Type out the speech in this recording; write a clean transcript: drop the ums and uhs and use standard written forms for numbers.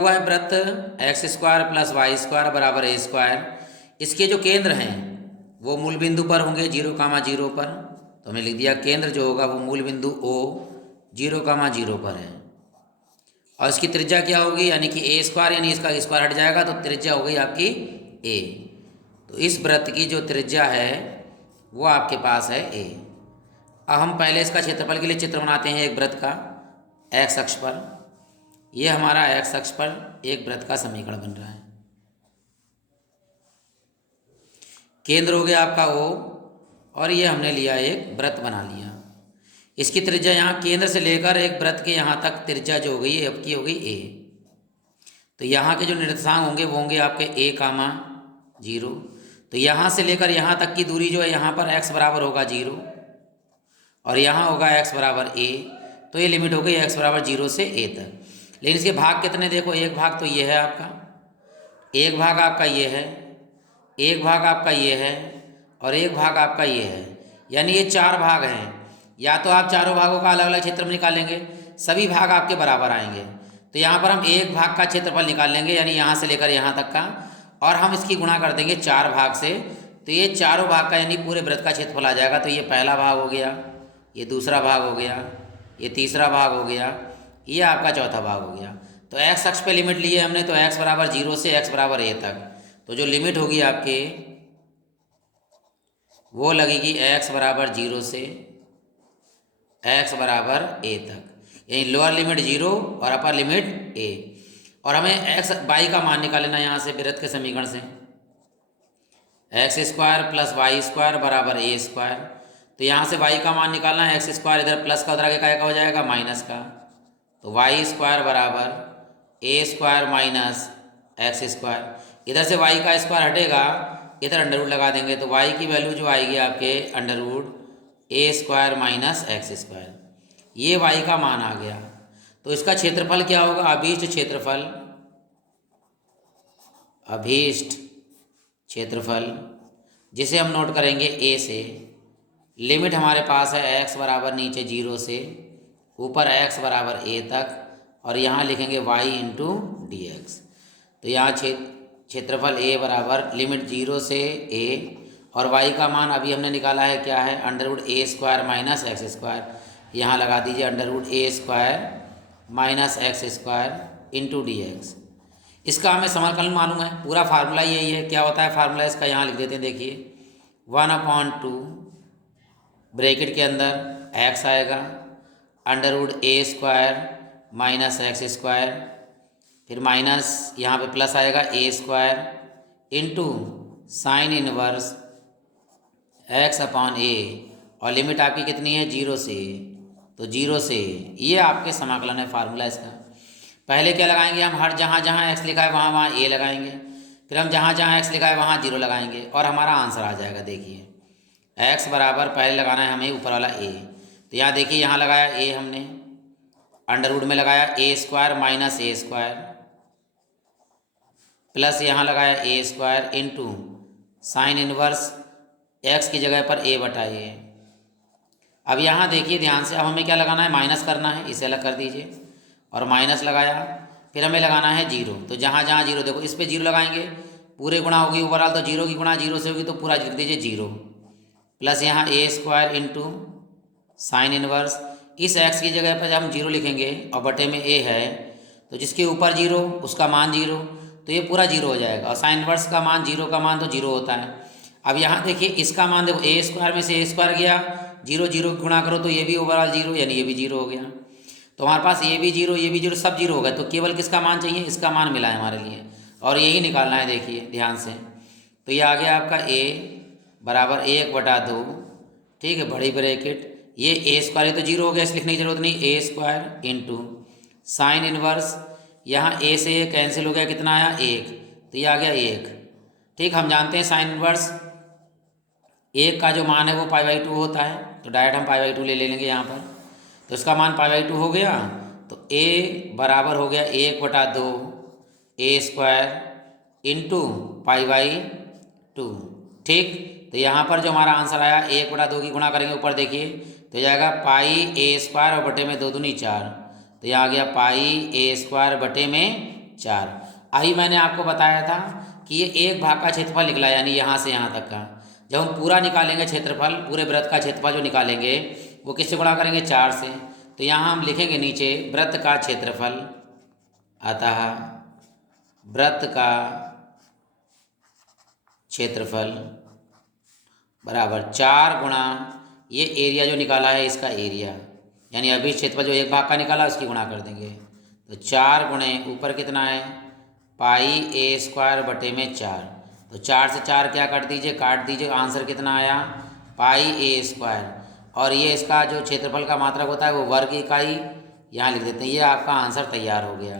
हुआ है वृत्त x square plus y square बराबर ए स्क्वायर। इसके जो केंद्र हैं वो मूल बिंदु पर होंगे 0,0 पर। तो हमने लिख दिया केंद्र जो होगा वो मूल बिंदु O 0,0 पर है। और इसकी त्रिज्या क्या होगी, यानी कि ए स्क्वायर, यानी इसका स्क्वायर हट जाएगा तो त्रिज्या हो गई आपकी ए। तो इस वृत्त की जो त्रिज्या है वो आपके पास है ए। अब हम पहले इसका क्षेत्रफल के लिए चित्र बनाते हैं एक वृत्त का एक्स अक्ष पर। ये हमारा एक्स अक्ष पर एक वृत्त का समीकरण बन रहा है। केंद्र हो गया आपका O और ये हमने लिया एक वृत्त बना लिया। इसकी त्रिज्या यहाँ केंद्र से लेकर एक वृत्त के यहाँ तक त्रिज्या जो हो गई है आपकी हो गई ए। तो यहाँ के जो निर्देशांक होंगे वो होंगे आपके a,0। तो यहाँ से लेकर यहाँ तक की दूरी जो है यहाँ पर x बराबर होगा 0 और यहाँ होगा x बराबर a। तो ये लिमिट हो गई x बराबर 0 से a तक। लेकिन इसके भाग कितने देखो, एक भाग तो ये है आपका, एक भाग आपका ये है, एक भाग आपका ये है और एक भाग आपका ये है, यानी ये 4 भाग हैं। या तो आप चारों भागों का अलग अलग क्षेत्र में निकालेंगे, सभी भाग आपके बराबर आएंगे। तो यहाँ पर हम एक भाग का क्षेत्रफल निकाल लेंगे, यानी यहाँ से लेकर यहाँ तक का, और हम इसकी गुणा कर देंगे 4 भाग से। तो ये चारों भाग का यानी पूरे वृत्त का क्षेत्रफल आ जाएगा। तो ये पहला भाग हो गया, ये दूसरा भाग हो गया, ये तीसरा भाग हो गया, ये आपका चौथा भाग हो गया। तो एक्स अक्ष पे लिमिट लिए हमने, तो एक्स बराबर 0 से एक्स बराबर a तक। तो जो लिमिट होगी आपके वो लगेगी एक्स बराबर 0 से एक्स बराबर a तक, यानी लोअर लिमिट 0 और अपर लिमिट a। और हमें एक्स वाई का मान निकालना यहाँ से वृत्त के समीकरण से, x square plus y square बराबर a स्क्वायर। तो यहाँ से y का मान निकालना है, एक्स स्क्वायर इधर प्लस का उधर आगे का हो जाएगा माइनस का। तो वाई स्क्वायर बराबर a square minus x square. इधर से y का स्क्वायर हटेगा, इधर अंडर रूट लगा देंगे तो y की वैल्यू जो आएगी आपके under root a square minus x square. ये y का मान आ गया। तो इसका क्षेत्रफल क्या होगा, अभीष्ट क्षेत्रफल, अभीष्ट क्षेत्रफल जिसे हम नोट करेंगे a से। लिमिट हमारे पास है x बराबर नीचे 0 से ऊपर x बराबर a तक, और यहाँ लिखेंगे y इंटू डी एक्स। तो यहाँ क्षेत्रफल a बराबर लिमिट 0 से a और y का मान अभी हमने निकाला है क्या है, under root a square minus x square. यहाँ लगा दीजिए under root a square minus x square into d x. इसका हमें समाकलन मालूम है, पूरा फार्मूला यही है। क्या होता है फार्मूला इसका, यहाँ लिख देते हैं, देखिए 1/2 ब्रैकेट के अंदर x आएगा under root a square minus x square, फिर माइनस यहाँ पे प्लस आएगा a square into sine inverse x upon a, और लिमिट आपकी कितनी है 0 से, तो 0 से ये आपके समाकलन है फार्मूला इसका। पहले क्या लगाएंगे हम, हर जहाँ जहाँ x लिखा है वहाँ वहाँ a लगाएंगे, फिर हम जहाँ जहाँ x लिखा है वहाँ 0 लगाएंगे और हमारा आंसर आ जाएगा। देखिए x बराबर पहले लगाना है हमें ऊपर वाला a। तो यहाँ देखिए यहाँ लगाया a हमने, अंडर रूट में लगाया a square minus a square, plus यहाँ लगाया a square into sine inverse x की जगह पर a बटा a। अब यहाँ देखिए ध्यान से, अब हमें क्या लगाना है, माइनस करना है, इसे अलग कर दीजिए और माइनस लगाया, फिर हमें लगाना है 0। तो जहाँ जहाँ 0 देखो इस पर 0 लगाएंगे, पूरे गुणा होगी ओवरऑल, तो 0 की गुणा 0 से होगी तो पूरा लिख दीजिए 0, प्लस यहाँ a square into sine inverse. इस x की जगह पर जब हम 0 लिखेंगे और बटे में a है तो जिसके ऊपर 0 उसका मान 0, तो ये पूरा 0 हो जाएगा, और साइन इनवर्स का मान 0 का मान तो 0 होता है। अब यहाँ देखिए इसका मान देखो a स्क्वायर में से a स्क्वायर गया, 0 0 गुणा करो तो ये भी ओवरऑल 0, यानी ये भी 0 हो गया। तो हमारे पास ये भी 0 ये भी 0 सब 0 हो गए। तो केवल किसका मान चाहिए, इसका मान मिला है हमारे लिए, और यही निकालना है। देखिए ध्यान से, तो ये आ गया आपका a बराबर 1/2, ठीक है, बड़ी ब्रैकेट, ये a स्क्वायर, ये तो 0 हो गया, इस लिखने की जरूरत नहीं, a square into sine inverse, यहाँ a से ये कैंसिल हो गया, कितना आया 1, तो ये आ गया 1। ठीक, हम जानते हैं साइन इनवर्स 1 का जो मान है वो π/2 होता है, तो डायरेक्ट हम π/2 ले लेंगे यहाँ पर। तो इसका मान π/2 हो गया, तो a बराबर हो गया 1/2 a स्क्वायर इंटू π/2। ठीक, तो यहाँ पर जो हमारा आंसर आया 1/2 की गुणा करेंगे ऊपर देखिए तो जाएगा पाई a स्क्वायर और बटे में 2 दूनी 4, तो यहाँ आ गया पाई a स्क्वायर बटे में 4। अभी मैंने आपको बताया था कि ये एक भाग का क्षेत्रफल निकला, यानी यहाँ से यहाँ तक का। जब हम पूरा निकालेंगे क्षेत्रफल, पूरे वृत्त का क्षेत्रफल जो निकालेंगे वो किससे गुणा करेंगे? 4 से। तो यहाँ हम लिखेंगे नीचे वृत्त का क्षेत्रफल, अतः वृत्त का क्षेत्रफल बराबर 4 गुणा ये एरिया जो निकाला है इसका एरिया, यानी अभी क्षेत्रफल जो एक भाग का निकाला उसकी गुणा कर देंगे। तो 4 गुणे ऊपर कितना है? पाई ए स्क्वायर बटे में 4। तो 4 से 4 क्या काट दीजिए? काट दीजिए। आंसर कितना आया? पाई ए स्क्वायर। और ये इसका जो क्षेत्रफल का मात्रक होता है वो वर्ग इकाई यहाँ लिख देते हैं। ये आपका आंसर तैयार हो गया।